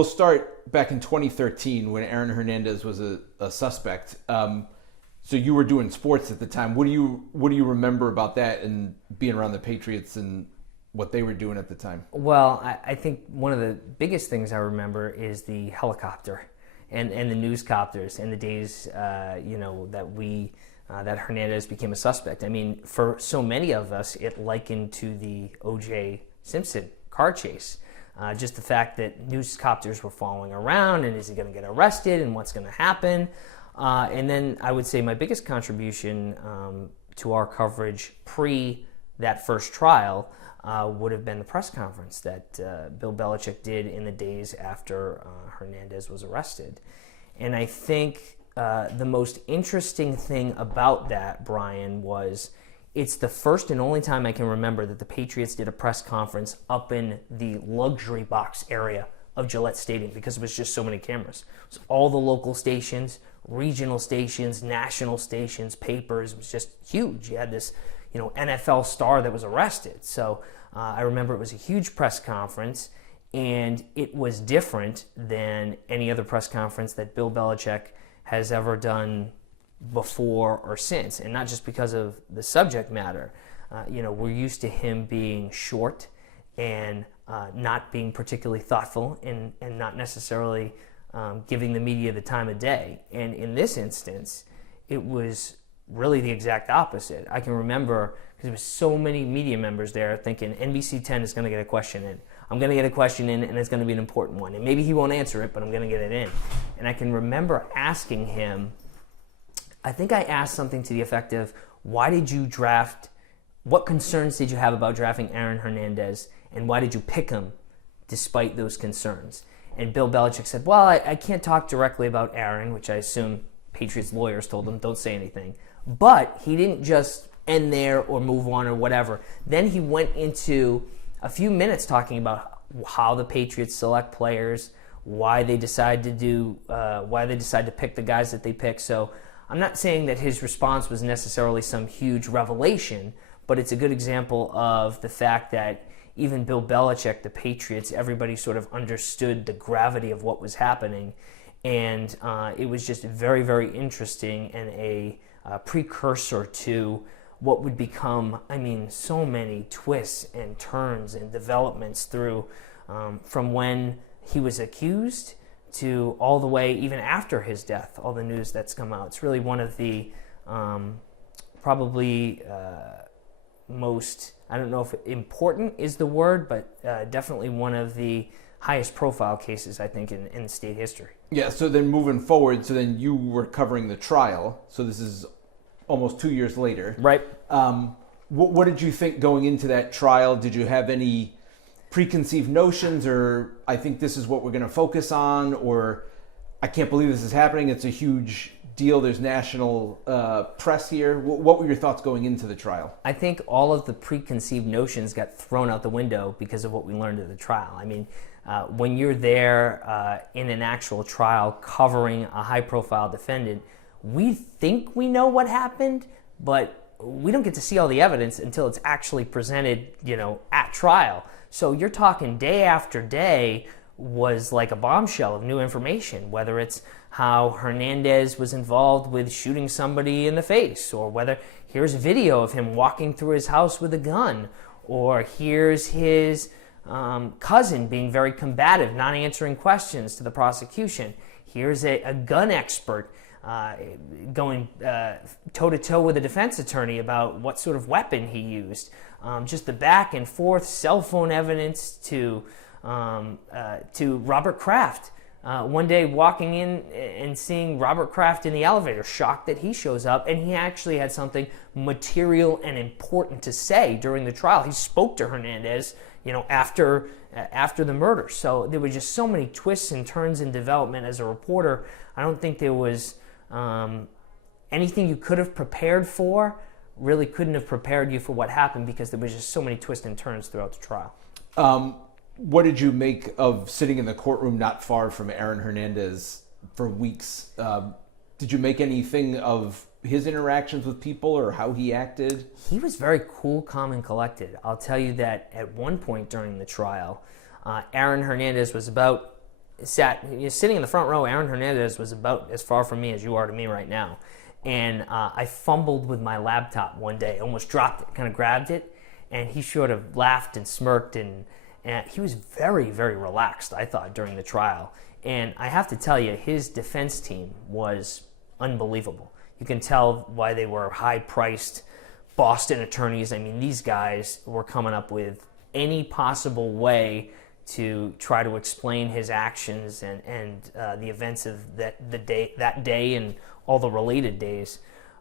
We'll start back in 2013 when Aaron Hernandez was a suspect. So you were doing sports at the time. What do you remember about that and being around the Patriots and what they were doing at the time? Well, I think one of the biggest things I remember is the helicopter and the newscopters and the days that Hernandez became a suspect. I mean, for so many of us, it likened to the O.J. Simpson car chase. Just the fact that newscopters were following around, and is he going to get arrested, and what's going to happen? And then I would say my biggest contribution to our coverage pre that first trial would have been the press conference that Bill Belichick did in the days after Hernandez was arrested. And I think the most interesting thing about that, Brian, was it's the first and only time I can remember that the Patriots did a press conference up in the luxury box area of Gillette Stadium because it was just so many cameras. It was all the local stations, regional stations, national stations, papers. It was just huge. You had this, NFL star that was arrested. So I remember it was a huge press conference, and it was different than any other press conference that Bill Belichick has ever done before or since, and not just because of the subject matter. We're used to him being short and not being particularly thoughtful and not necessarily giving the media the time of day. And in this instance, it was really the exact opposite. I can remember, because there was so many media members there thinking NBC 10 is going to get a question in. I'm going to get a question in, and it's going to be an important one. And maybe he won't answer it, but I'm going to get it in. And I can remember asking him, I think I asked something to the effect of, what concerns did you have about drafting Aaron Hernandez, and why did you pick him despite those concerns? And Bill Belichick said, well, I can't talk directly about Aaron, which I assume Patriots lawyers told him, don't say anything. But he didn't just end there or move on or whatever. Then he went into a few minutes talking about how the Patriots select players, why they decide to pick the guys that they pick. So I'm not saying that his response was necessarily some huge revelation, but it's a good example of the fact that even Bill Belichick, the Patriots, everybody sort of understood the gravity of what was happening. And it was just very, very interesting and a precursor to what would become, so many twists and turns and developments through from when he was accused to all the way even after his death, all the news that's come out. It's really one of the probably most, I don't know if important is the word, but definitely one of the highest profile cases, I think, in state history. Yeah, so then moving forward, so then you were covering the trial, so this is almost 2 years later. Right. What did you think going into that trial? Did you have any preconceived notions, or I think this is what we're going to focus on, or I can't believe this is happening, it's a huge deal, there's national press here? What were your thoughts going into the trial? I think all of the preconceived notions got thrown out the window because of what we learned at the trial. When you're there in an actual trial covering a high-profile defendant, we think we know what happened, but we don't get to see all the evidence until it's actually presented, at trial. So you're talking day after day was like a bombshell of new information, whether it's how Hernandez was involved with shooting somebody in the face, or whether here's video of him walking through his house with a gun, or here's his cousin being very combative, not answering questions to the prosecution. Here's a gun expert going toe-to-toe with a defense attorney about what sort of weapon he used. Just the back and forth cell phone evidence to Robert Kraft. One day walking in and seeing Robert Kraft in the elevator, shocked that he shows up, and he actually had something material and important to say during the trial. He spoke to Hernandez, after the murder. So there were just so many twists and turns in development. As a reporter, I don't think there was anything you could have prepared for. Really couldn't have prepared you for what happened because there was just so many twists and turns throughout the trial. What did you make of sitting in the courtroom not far from Aaron Hernandez for weeks? Did you make anything of his interactions with people or how he acted? He was very cool, calm, and collected. I'll tell you that at one point during the trial, Aaron Hernandez was about sitting in the front row. Aaron Hernandez was about as far from me as you are to me right now. And I fumbled with my laptop one day, almost dropped it, kind of grabbed it, and he sort of laughed and smirked, and he was very, very relaxed, I thought, during the trial. And I have to tell you, his defense team was unbelievable. You can tell why they were high-priced Boston attorneys. I mean, these guys were coming up with any possible way to try to explain his actions and the events of that day and all the related days.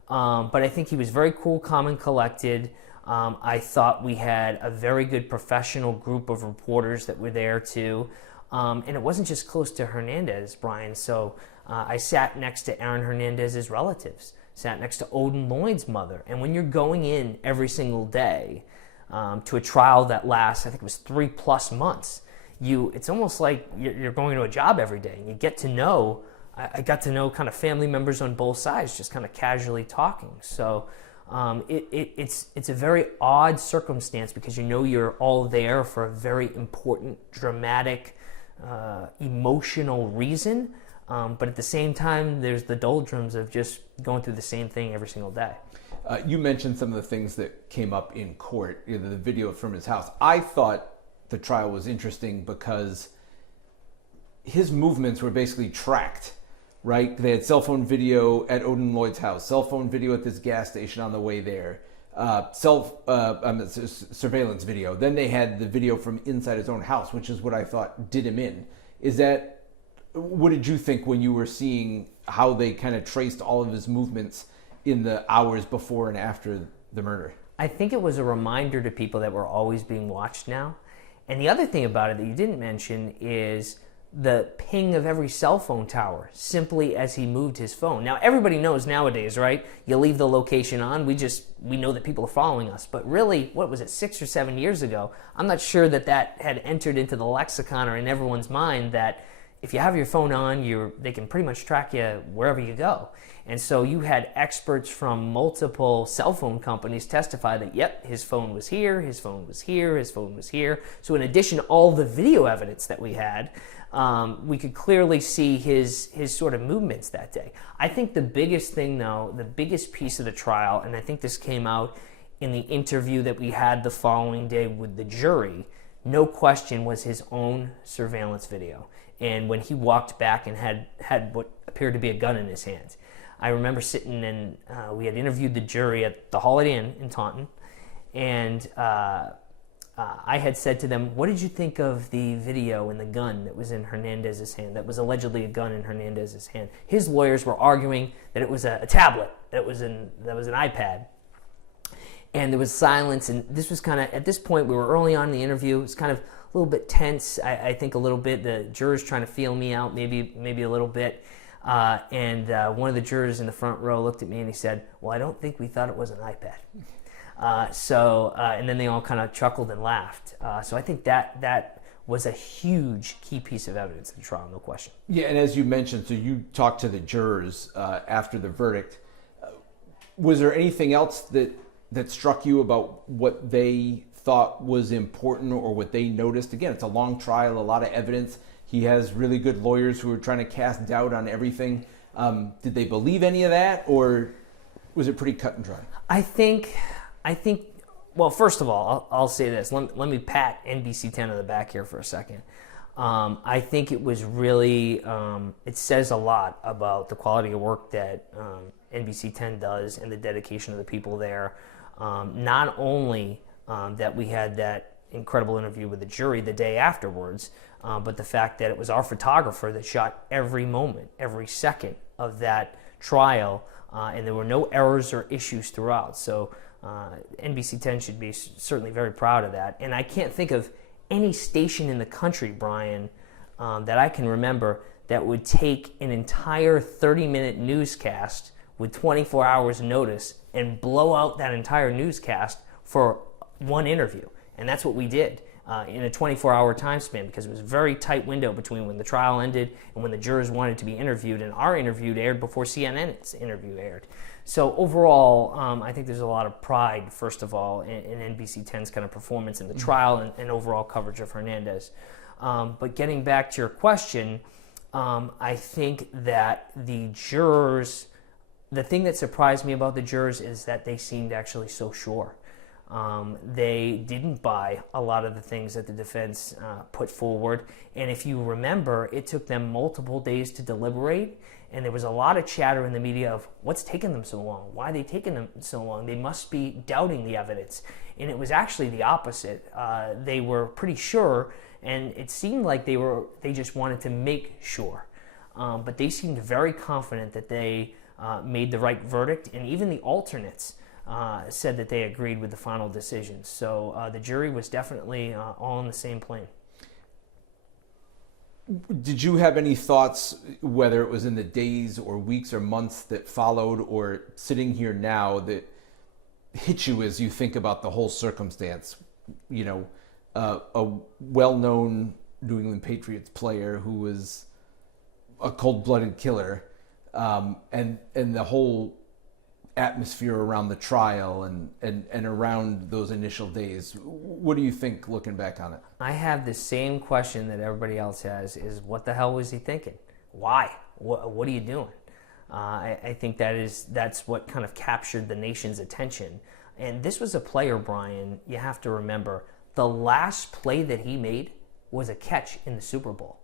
But I think he was very cool, calm, and collected. I thought we had a very good professional group of reporters that were there too. And it wasn't just close to Hernandez, Brian. So I sat next to Aaron Hernandez's relatives, sat next to Odin Lloyd's mother. And when you're going in every single day to a trial that lasts, I think it was 3+ months, it's almost like you're going to a job every day, and you get to know. I got to know kind of family members on both sides, just kind of casually talking. So it's a very odd circumstance because you're all there for a very important, dramatic, emotional reason. But at the same time, there's the doldrums of just going through the same thing every single day. You mentioned some of the things that came up in court, the video from his house. I thought the trial was interesting because his movements were basically tracked, right? They had cell phone video at Odin Lloyd's house, cell phone video at this gas station on the way there, surveillance video. Then they had the video from inside his own house, which is what I thought did him in. What did you think when you were seeing how they kind of traced all of his movements in the hours before and after the murder? I think it was a reminder to people that we're always being watched now. And the other thing about it that you didn't mention is the ping of every cell phone tower simply as he moved his phone. Now, everybody knows nowadays, right? You leave the location on, we know that people are following us. But really, what was it, 6 or 7 years ago, I'm not sure that had entered into the lexicon or in everyone's mind that if you have your phone on, they can pretty much track you wherever you go. And so you had experts from multiple cell phone companies testify that, yep, his phone was here, his phone was here, his phone was here. So in addition to all the video evidence that we had, we could clearly see his sort of movements that day. I think the biggest thing, though, the biggest piece of the trial, and I think this came out in the interview that we had the following day with the jury, no question, was his own surveillance video. And when he walked back and had what appeared to be a gun in his hands. I remember sitting and we had interviewed the jury at the Holiday Inn in Taunton, and I had said to them, what did you think of the video and the gun that was in Hernandez's hand, that was allegedly a gun in Hernandez's hand? His lawyers were arguing that it was a tablet, that was an iPad. And there was silence, and this was kind of, at this point, we were early on in the interview, it was kind of a little bit tense, I think a little bit, the jurors trying to feel me out, maybe a little bit. And one of the jurors in the front row looked at me and he said, well, I don't think we thought it was an iPad. And then they all kind of chuckled and laughed. So I think that was a huge key piece of evidence in the trial, no question. Yeah, and as you mentioned, so you talked to the jurors after the verdict. Was there anything else that struck you about what they thought was important or what they noticed? Again, it's a long trial, a lot of evidence. He has really good lawyers who are trying to cast doubt on everything. Did they believe any of that, or was it pretty cut and dry? I think. Well, first of all, I'll say this. Let me pat NBC 10 on the back here for a second. I think it was really. It says a lot about the quality of work that NBC 10 does and the dedication of the people there. Not only that we had that incredible interview with the jury the day afterwards, but the fact that it was our photographer that shot every moment, every second of that trial, and there were no errors or issues throughout. So NBC 10 should be certainly very proud of that. And I can't think of any station in the country, Brian, that I can remember that would take an entire 30-minute newscast with 24 hours notice and blow out that entire newscast for one interview. And that's what we did in a 24-hour time span, because it was a very tight window between when the trial ended and when the jurors wanted to be interviewed, and our interview aired before CNN's interview aired. So overall, I think there's a lot of pride, first of all, in NBC 10's kind of performance in the trial and overall coverage of Hernandez. But getting back to your question, I think that the jurors, the thing that surprised me about the jurors is that they seemed actually so sure. They didn't buy a lot of the things that the defense put forward. And if you remember, it took them multiple days to deliberate. And there was a lot of chatter in the media of what's taking them so long? Why are they taking them so long? They must be doubting the evidence. And it was actually the opposite. They were pretty sure, and it seemed like they just wanted to make sure. But they seemed very confident that they made the right verdict, and even the alternates said that they agreed with the final decision. So the jury was definitely all on the same plane. Did you have any thoughts, whether it was in the days or weeks or months that followed, or sitting here now, that hit you as you think about the whole circumstance? You know, a well-known New England Patriots player who was a cold-blooded killer, and the whole atmosphere around the trial and around those initial days. What do you think looking back on it? I have the same question that everybody else has, is what the hell was he thinking? Why? What are you doing? I think that's what kind of captured the nation's attention. And this was a player, Brian, you have to remember, the last play that he made was a catch in the Super Bowl.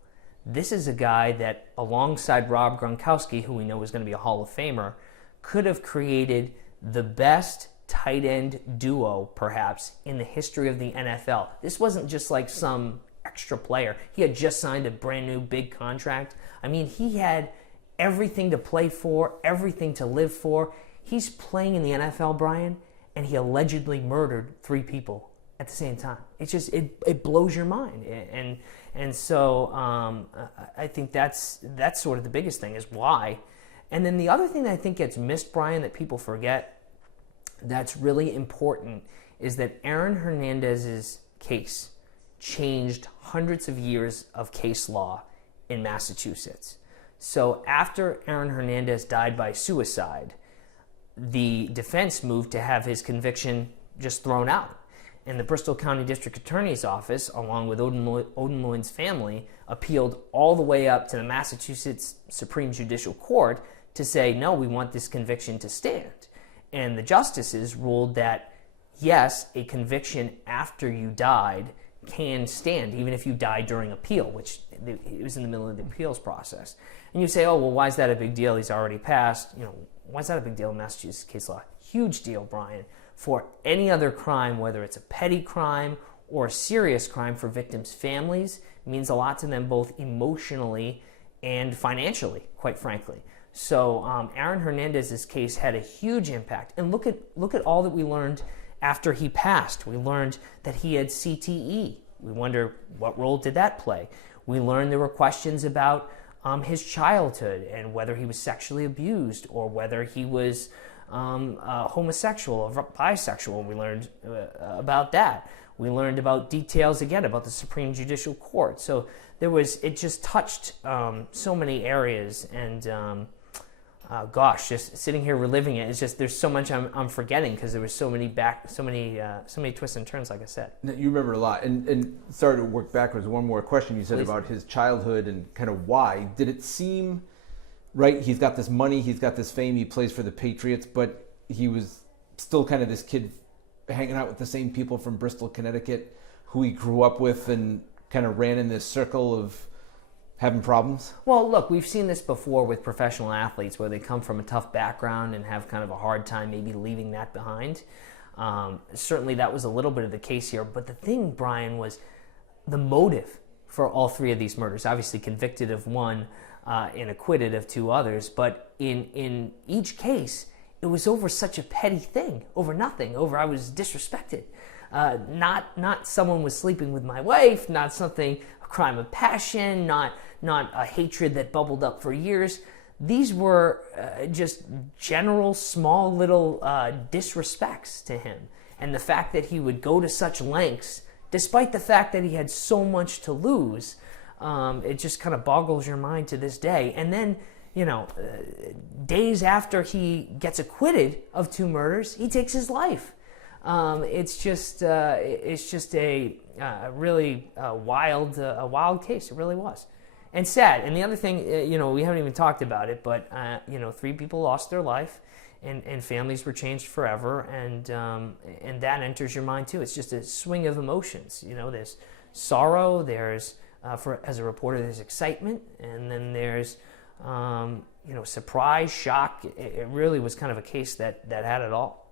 This is a guy that, alongside Rob Gronkowski, who we know is going to be a Hall of Famer, could have created the best tight end duo, perhaps, in the history of the NFL. This wasn't just like some extra player. He had just signed a brand new big contract. I mean, he had everything to play for, everything to live for. He's playing in the NFL, Brian, and he allegedly murdered 3 people at the same time. It's just, it blows your mind. And so I think that's sort of the biggest thing, is why. And then the other thing that I think gets missed, Brian, that people forget, that's really important, is that Aaron Hernandez's case changed hundreds of years of case law in Massachusetts. So after Aaron Hernandez died by suicide, the defense moved to have his conviction just thrown out. And the Bristol County District Attorney's Office, along with Odin Lloyd's family, appealed all the way up to the Massachusetts Supreme Judicial Court to say, no, we want this conviction to stand. And the justices ruled that, yes, a conviction after you died can stand, even if you died during appeal, which it was in the middle of the appeals process. And you say, oh, well, why is that a big deal? He's already passed. You know, why is that a big deal in Massachusetts case law? Huge deal, Brian. For any other crime, whether it's a petty crime or a serious crime for victims' families, it means a lot to them both emotionally and financially, quite frankly. So Aaron Hernandez's case had a huge impact. And look at all that we learned after he passed. We learned that he had CTE. We wonder, what role did that play? We learned there were questions about his childhood and whether he was sexually abused or whether he was homosexual or bisexual. We learned about that. We learned about details, again, about the Supreme Judicial Court. So it just touched so many areas, and gosh, just sitting here reliving it, it's just, there's so much I'm forgetting, because there was so many twists and turns, like I said. You remember a lot, and sorry to work backwards. One more question you said Please. About his childhood and kind of why. Did it seem right? He's got this money, he's got this fame, he plays for the Patriots, but he was still kind of this kid hanging out with the same people from Bristol, Connecticut, who he grew up with, and kind of ran in this circle of having problems? Well, look, we've seen this before with professional athletes, where they come from a tough background and have kind of a hard time maybe leaving that behind. Certainly that was a little bit of the case here. But the thing, Brian, was the motive for all 3 of these murders. Obviously convicted of one and acquitted of 2 others. But in each case, it was over such a petty thing, over nothing, over I was disrespected. Not someone was sleeping with my wife, not something, a crime of passion, not a hatred that bubbled up for years. These were just general, small, little disrespects to him. And the fact that he would go to such lengths, despite the fact that he had so much to lose, it just kind of boggles your mind to this day. And then, days after he gets acquitted of 2 murders, he takes his life. It's just a really wild case. It really was. and sad. And the other thing, we haven't even talked about it, but 3 people lost their life, and families were changed forever, and that enters your mind too. It's just a swing of emotions. There's sorrow, there's as a reporter, there's excitement, and then there's surprise, shock. It really was kind of a case that had it all.